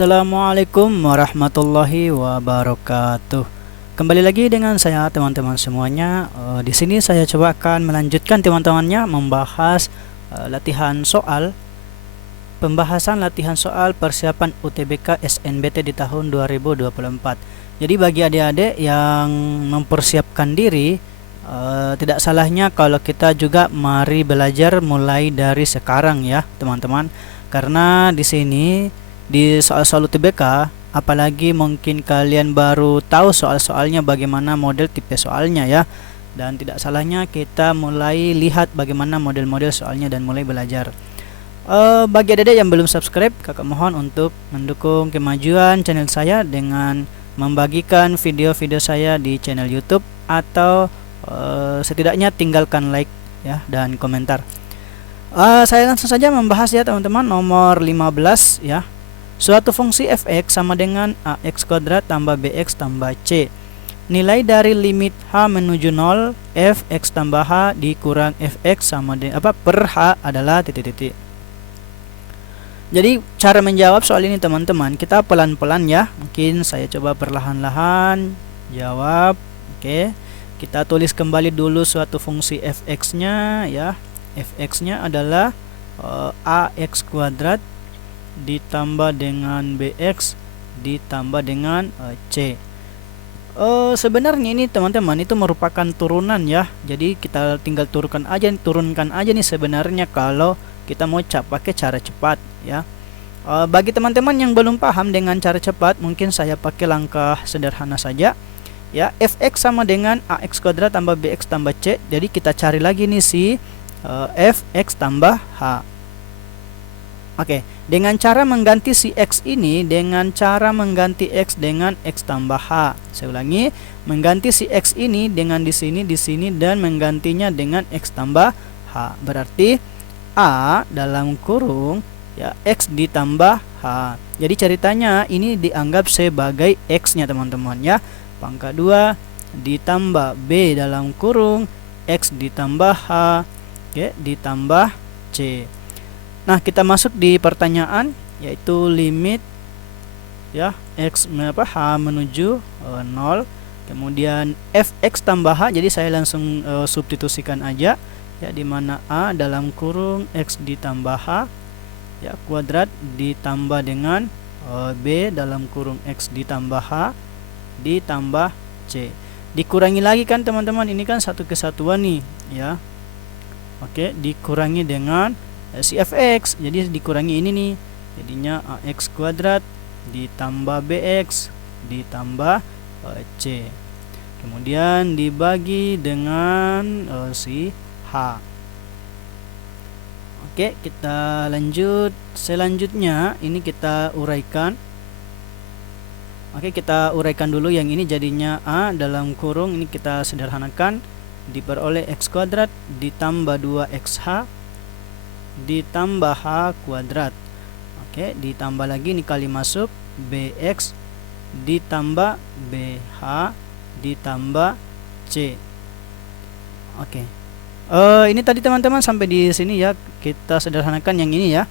Assalamualaikum warahmatullahi wabarakatuh. Kembali lagi dengan saya teman-teman semuanya. Di sini saya coba akan melanjutkan teman-temannya membahas pembahasan latihan soal persiapan UTBK SNBT di tahun 2024. Jadi bagi adik-adik yang mempersiapkan diri, tidak salahnya kalau kita juga mari belajar mulai dari sekarang ya, teman-teman. Karena di sini di soal-soal UTBK, apalagi mungkin kalian baru tahu soal-soalnya bagaimana model tipe soalnya ya, dan tidak salahnya kita mulai lihat bagaimana model-model soalnya dan mulai belajar. Bagi adik-adik yang belum subscribe, kakak mohon untuk mendukung kemajuan channel saya dengan membagikan video-video saya di channel YouTube atau setidaknya tinggalkan like ya dan komentar. Saya langsung saja membahas ya teman-teman, nomor 15 ya. Suatu fungsi fx sama dengan ax kuadrat tambah bx tambah c. Nilai dari limit h menuju 0 fx tambah h dikurang fx sama dengan per h adalah titik-titik. Jadi cara menjawab soal ini teman-teman, kita pelan-pelan ya. Mungkin saya coba perlahan-lahan jawab. Oke. Kita tulis kembali dulu suatu fungsi fx-nya ya. Fx-nya adalah ax kuadrat ditambah dengan bx ditambah dengan c. Sebenarnya ini teman-teman itu merupakan turunan ya. Jadi kita tinggal turunkan aja nih sebenarnya kalau kita mau pakai cara cepat ya. Bagi teman-teman yang belum paham dengan cara cepat, mungkin saya pakai langkah sederhana saja ya. Fx sama dengan ax kuadrat tambah bx tambah c. Jadi kita cari lagi nih si fx tambah h. Oke, dengan cara mengganti si x ini dengan cara mengganti x dengan x tambah h. Saya ulangi, mengganti si x ini dengan di sini dan menggantinya dengan x tambah h. Berarti a dalam kurung ya x ditambah h. Jadi ceritanya ini dianggap sebagai x-nya teman-teman ya. Pangkat 2 ditambah b dalam kurung x ditambah h, oke, ditambah c. Nah, kita masuk di pertanyaan yaitu limit ya h menuju 0, kemudian fx tambah h. Jadi saya langsung substitusikan aja ya, di mana a dalam kurung x ditambah h ya kuadrat ditambah dengan b dalam kurung x ditambah h ditambah c. Dikurangi lagi kan teman-teman, ini kan satu kesatuan nih ya. Oke, dikurangi dengan si fx, jadi dikurangi ini nih, jadinya ax kuadrat ditambah bx ditambah c, kemudian dibagi dengan si h. Oke, kita lanjut. Selanjutnya ini kita uraikan. Oke, kita uraikan dulu yang ini, jadinya a dalam kurung ini kita sederhanakan diperoleh x kuadrat ditambah 2xh ditambah h kuadrat. Oke, ditambah lagi ini kali masuk bx ditambah bh ditambah c. Oke. Ini tadi teman-teman sampai di sini ya, kita sederhanakan yang ini ya.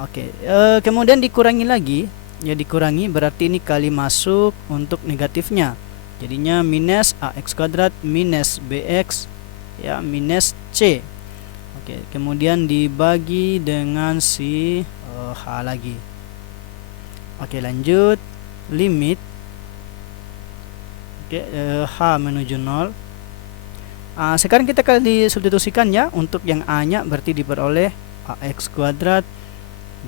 Oke, kemudian dikurangi lagi. Ya, dikurangi berarti ini kali masuk untuk negatifnya. Jadinya minus ax kuadrat minus bx ya minus c. Oke, kemudian dibagi dengan si h lagi. Oke, lanjut. Limit h menuju 0. Sekarang kita kali substitusikan ya. Untuk yang a nya berarti diperoleh ax kuadrat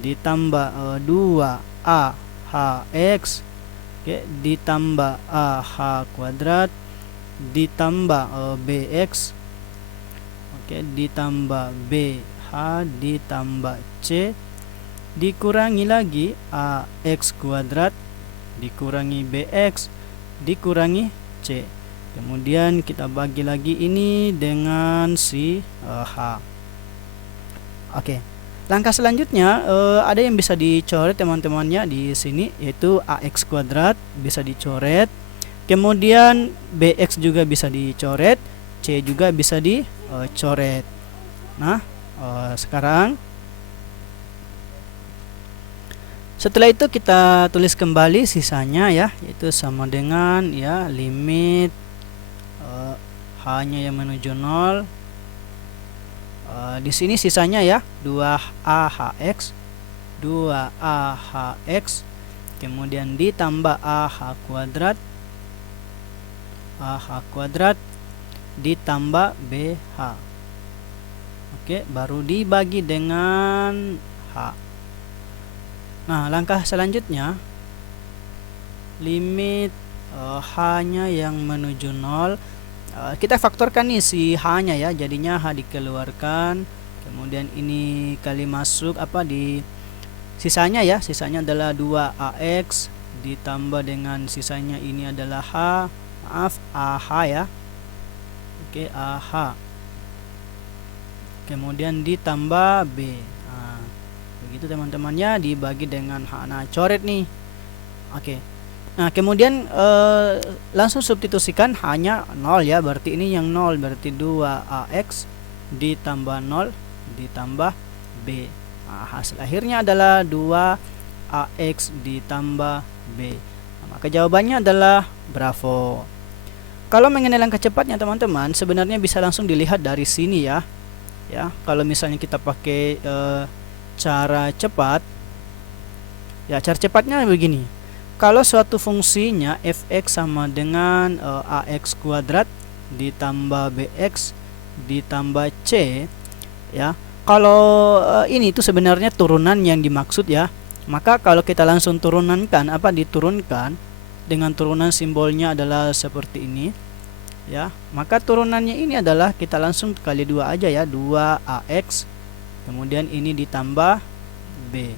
ditambah 2ahx ditambah ah kuadrat ditambah bx ditambah bh ditambah c, dikurangi lagi ax kuadrat dikurangi bx dikurangi c. Kemudian kita bagi lagi ini dengan si h. Oke. Langkah selanjutnya ada yang bisa dicoret teman-temannya di sini, yaitu ax kuadrat bisa dicoret. Kemudian bx juga bisa dicoret, c juga bisa dicoret. Nah, sekarang Setelah itu kita tulis kembali sisanya ya, yaitu sama dengan ya limit h-nya yang menuju 0. Di sini sisanya ya 2ahx, 2ahx, kemudian ditambah ah kuadrat ditambah bh. Oke, baru dibagi dengan h. Nah, langkah selanjutnya limit h-nya yang menuju 0, kita faktorkan nih si h-nya ya, jadinya h dikeluarkan, kemudian ini kali masuk apa di sisanya ya, sisanya adalah 2ax ditambah dengan sisanya ini adalah h, maaf ah ya. Oke, ah, kemudian ditambah b. Nah, begitu teman-temannya, dibagi dengan h. Nah, coret nih. Oke. Nah, kemudian langsung substitusikan hanya 0 ya, berarti ini yang 0, berarti 2ax ditambah 0 ditambah b. Nah, hasil akhirnya adalah 2ax ditambah b. Nah, maka jawabannya adalah bravo. Kalau mengenai langkah cepatnya teman-teman, sebenarnya bisa langsung dilihat dari sini ya. Ya, kalau misalnya kita pakai cara cepat, ya cara cepatnya begini. Kalau suatu fungsinya fx sama dengan ax kuadrat ditambah bx ditambah c ya. Kalau ini itu sebenarnya turunan yang dimaksud ya. Maka kalau kita langsung turunankan, apa diturunkan dengan turunan simbolnya adalah seperti ini ya. Maka turunannya ini adalah kita langsung kali 2 aja ya, 2ax kemudian ini ditambah b.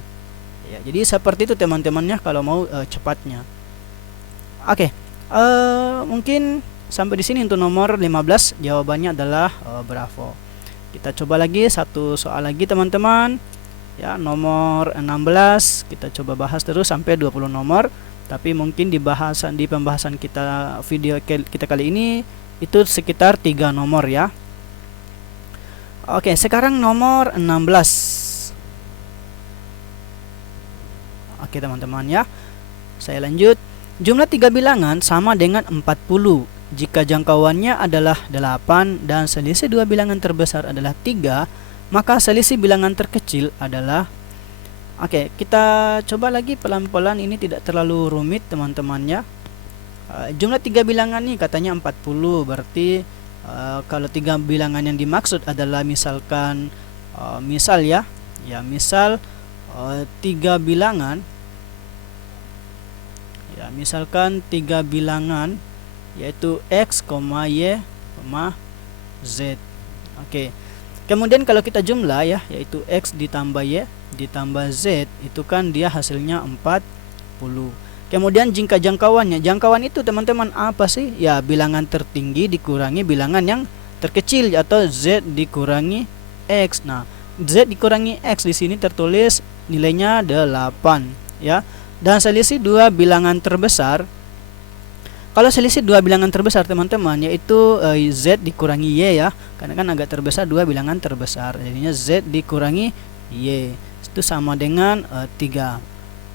Ya, jadi seperti itu teman-temannya kalau mau cepatnya. Oke, mungkin sampai di sini untuk nomor 15 jawabannya adalah bravo. Kita coba lagi satu soal lagi teman-teman. Ya, nomor 16 kita coba bahas terus sampai 20 nomor. Tapi mungkin di pembahasan kita video kita kali ini itu sekitar 3 nomor ya. Oke, sekarang nomor 16. Oke teman-teman ya, saya lanjut. Jumlah 3 bilangan sama dengan 40 jika jangkauannya adalah 8 dan selisih 2 bilangan terbesar adalah 3, maka selisih bilangan terkecil adalah. Oke, kita coba lagi pelan-pelan, ini tidak terlalu rumit teman-teman ya. Jumlah 3 bilangan nih katanya 40, berarti kalau 3 bilangan yang dimaksud adalah misalkan misal 3 bilangan ya, misalkan 3 bilangan yaitu x, y, z. Oke. Kemudian kalau kita jumlah ya, yaitu x ditambah y ditambah z, itu kan dia hasilnya 40. Kemudian jika jangkauan itu teman-teman apa sih? Ya, bilangan tertinggi dikurangi bilangan yang terkecil atau z dikurangi x. Nah, z dikurangi x di sini tertulis nilainya 8 ya. Dan selisih 2 bilangan terbesar. Kalau selisih 2 bilangan terbesar teman-teman, yaitu z dikurangi y ya, karena kan agak terbesar 2 bilangan terbesar, jadinya z dikurangi y itu sama dengan 3.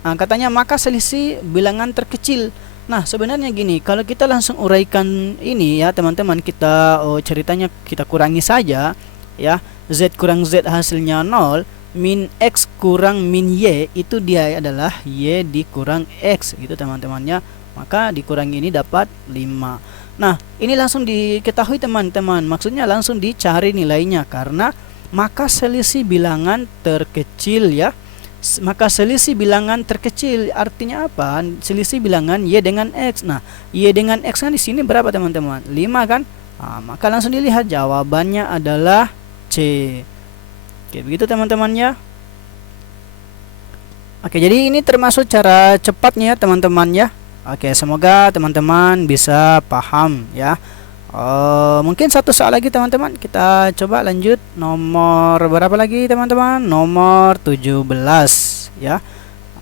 Nah, katanya maka selisih bilangan terkecil. Nah, sebenarnya gini, kalau kita langsung uraikan ini ya teman-teman, kita ceritanya kita kurangi saja ya. Z kurang z hasilnya 0, min x kurang min y itu dia adalah y dikurang x gitu teman-temannya. Maka dikurangi ini dapat 5. Nah, ini langsung diketahui teman-teman, maksudnya langsung dicari nilainya, karena maka selisih bilangan terkecil ya. Maka selisih bilangan terkecil artinya apa? Selisih bilangan y dengan x. Nah, y dengan x kan di sini berapa teman-teman? 5 kan? Nah, maka langsung dilihat jawabannya adalah C. Oke, begitu teman-temannya. Oke, jadi ini termasuk cara cepatnya teman-teman ya. Oke, semoga teman-teman bisa paham ya. Mungkin satu soal lagi teman-teman. Kita coba lanjut nomor berapa lagi teman-teman? Nomor 17 ya.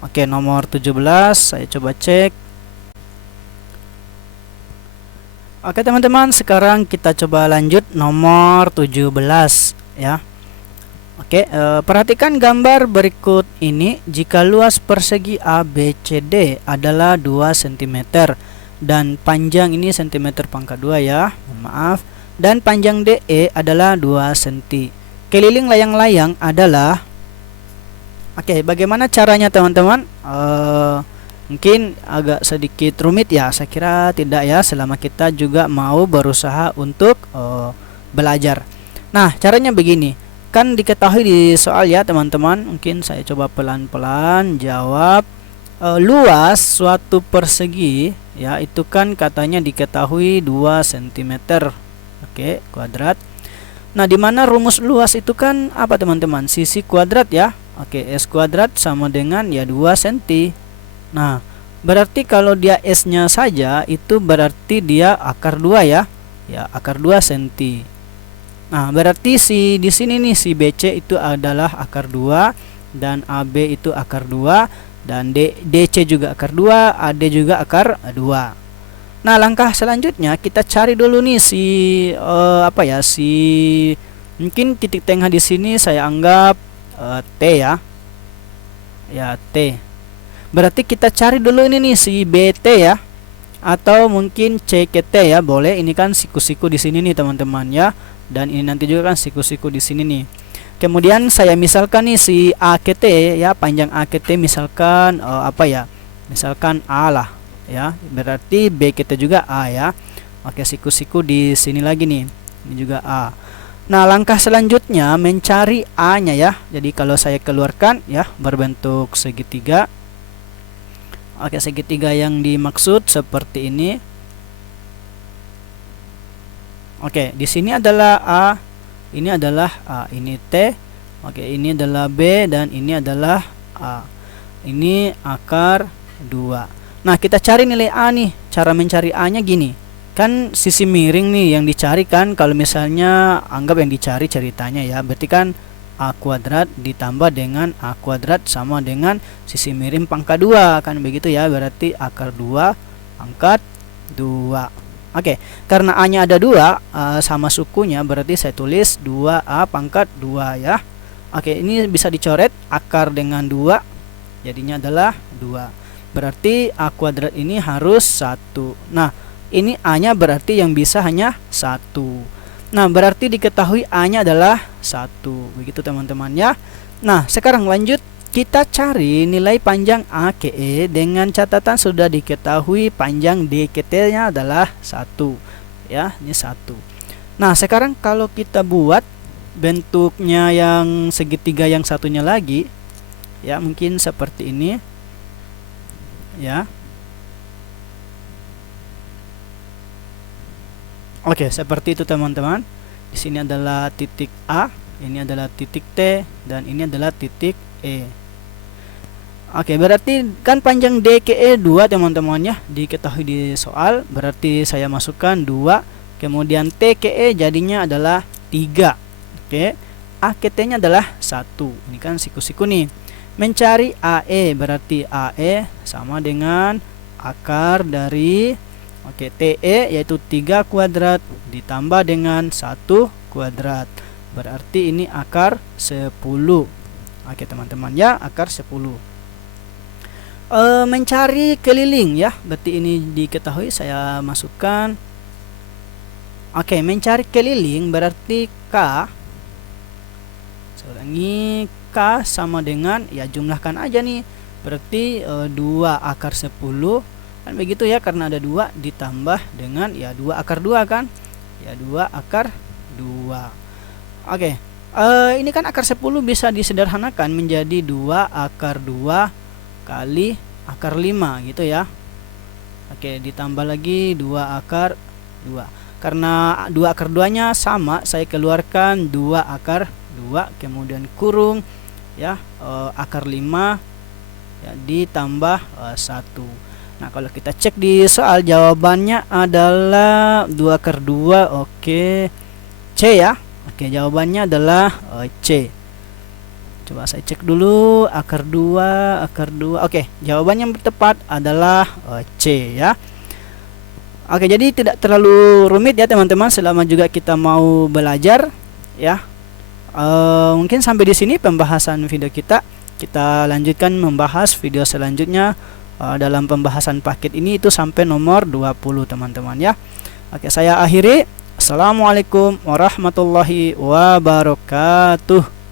Oke, nomor 17 saya coba cek. Oke teman-teman, sekarang kita coba lanjut nomor 17 ya. Oke, perhatikan gambar berikut ini. Jika luas persegi ABCD adalah 2 cm dan panjang ini cm pangkat 2 ya, mohon maaf, dan panjang DE adalah 2 cm. Keliling layang-layang adalah, oke, bagaimana caranya teman-teman? Mungkin agak sedikit rumit ya, saya kira tidak ya, selama kita juga mau berusaha untuk belajar. Nah, caranya begini. Kan diketahui di soal ya teman-teman, mungkin saya coba pelan-pelan jawab. Luas suatu persegi ya itu kan katanya diketahui 2 cm, oke, kuadrat. Nah, di mana rumus luas itu kan apa teman-teman? Sisi kuadrat ya. Oke, S kuadrat sama dengan ya 2 cm. Nah, berarti kalau dia S-nya saja itu berarti dia akar 2 ya. Ya, akar 2 cm. Nah, berarti di sini nih si BC itu adalah akar 2 dan AB itu akar 2 dan DC juga akar 2, AD juga akar 2. Nah, langkah selanjutnya kita cari dulu nih si mungkin titik tengah di sini saya anggap T ya. Ya, T. Berarti kita cari dulu ini nih si BT ya. Atau mungkin CKT ya, boleh. Ini kan siku-siku di sini nih teman-teman ya. Dan ini nanti juga kan siku-siku di sini nih. Kemudian saya misalkan nih si AKT ya, panjang AKT misalkan misalkan A lah ya. Berarti BKT juga A ya. Oke, siku-siku di sini lagi nih. Ini juga A. Nah, langkah selanjutnya mencari A-nya ya. Jadi kalau saya keluarkan ya berbentuk segitiga. Oke, segitiga yang dimaksud seperti ini. Oke, di sini adalah A, ini adalah A, ini T. Oke, ini adalah B dan ini adalah A. Ini akar 2. Nah, kita cari nilai A nih. Cara mencari A-nya gini. Kan sisi miring nih yang dicari kan, kalau misalnya anggap yang dicari ceritanya ya. Berarti kan A kuadrat ditambah dengan A kuadrat sama dengan sisi miring pangkat 2 kan begitu ya. Berarti akar 2 pangkat 2. Oke, karena A-nya ada 2 sama sukunya, berarti saya tulis 2A pangkat 2 ya. Oke, ini bisa dicoret akar dengan 2, jadinya adalah 2. Berarti A kuadrat ini harus 1. Nah, ini A-nya berarti yang bisa hanya 1. Nah, berarti diketahui A-nya adalah 1. Begitu teman-teman ya. Nah, sekarang lanjut. Kita cari nilai panjang AKE dengan catatan sudah diketahui panjang DKT-nya adalah 1. Ya, ini 1. Nah, sekarang kalau kita buat bentuknya yang segitiga yang satunya lagi, ya mungkin seperti ini. Ya. Oke, seperti itu teman-teman. Di sini adalah titik A, ini adalah titik T, dan ini adalah titik E. Oke, berarti kan panjang DKE 2 teman-teman ya, diketahui di soal. Berarti saya masukkan 2. Kemudian TKE jadinya adalah 3. Oke, AKT-nya adalah 1. Ini kan siku-siku nih. Mencari AE, berarti AE sama dengan akar dari TE yaitu 3 kuadrat ditambah dengan 1 kuadrat. Berarti ini akar 10. Oke teman-teman ya, akar 10. Mencari keliling ya, berarti ini diketahui, saya masukkan. Oke, mencari keliling berarti K, saya ulangi, K sama dengan ya jumlahkan aja nih, berarti 2 akar 10 kan begitu ya, karena ada 2 ditambah dengan ya 2 akar 2 kan ya, 2 akar 2. Oke, ini kan akar 10 bisa disederhanakan menjadi 2 akar 2 kali akar 5 gitu ya. Oke, ditambah lagi 2 akar 2. Karena 2 akar 2 nya sama, saya keluarkan 2 akar 2 kemudian kurung ya akar 5 ya, ditambah 1. Nah, kalau kita cek di soal jawabannya adalah 2 akar 2. Oke, C ya. Oke, jawabannya adalah C. Coba saya cek dulu, akar 2, akar 2. Oke, jawaban yang tepat adalah C ya. Oke, jadi tidak terlalu rumit ya teman-teman, selama juga kita mau belajar ya. Mungkin sampai di sini pembahasan video kita. Kita lanjutkan membahas video selanjutnya dalam pembahasan paket ini itu sampai nomor 20 teman-teman ya. Oke, saya akhiri. Assalamualaikum warahmatullahi wabarakatuh.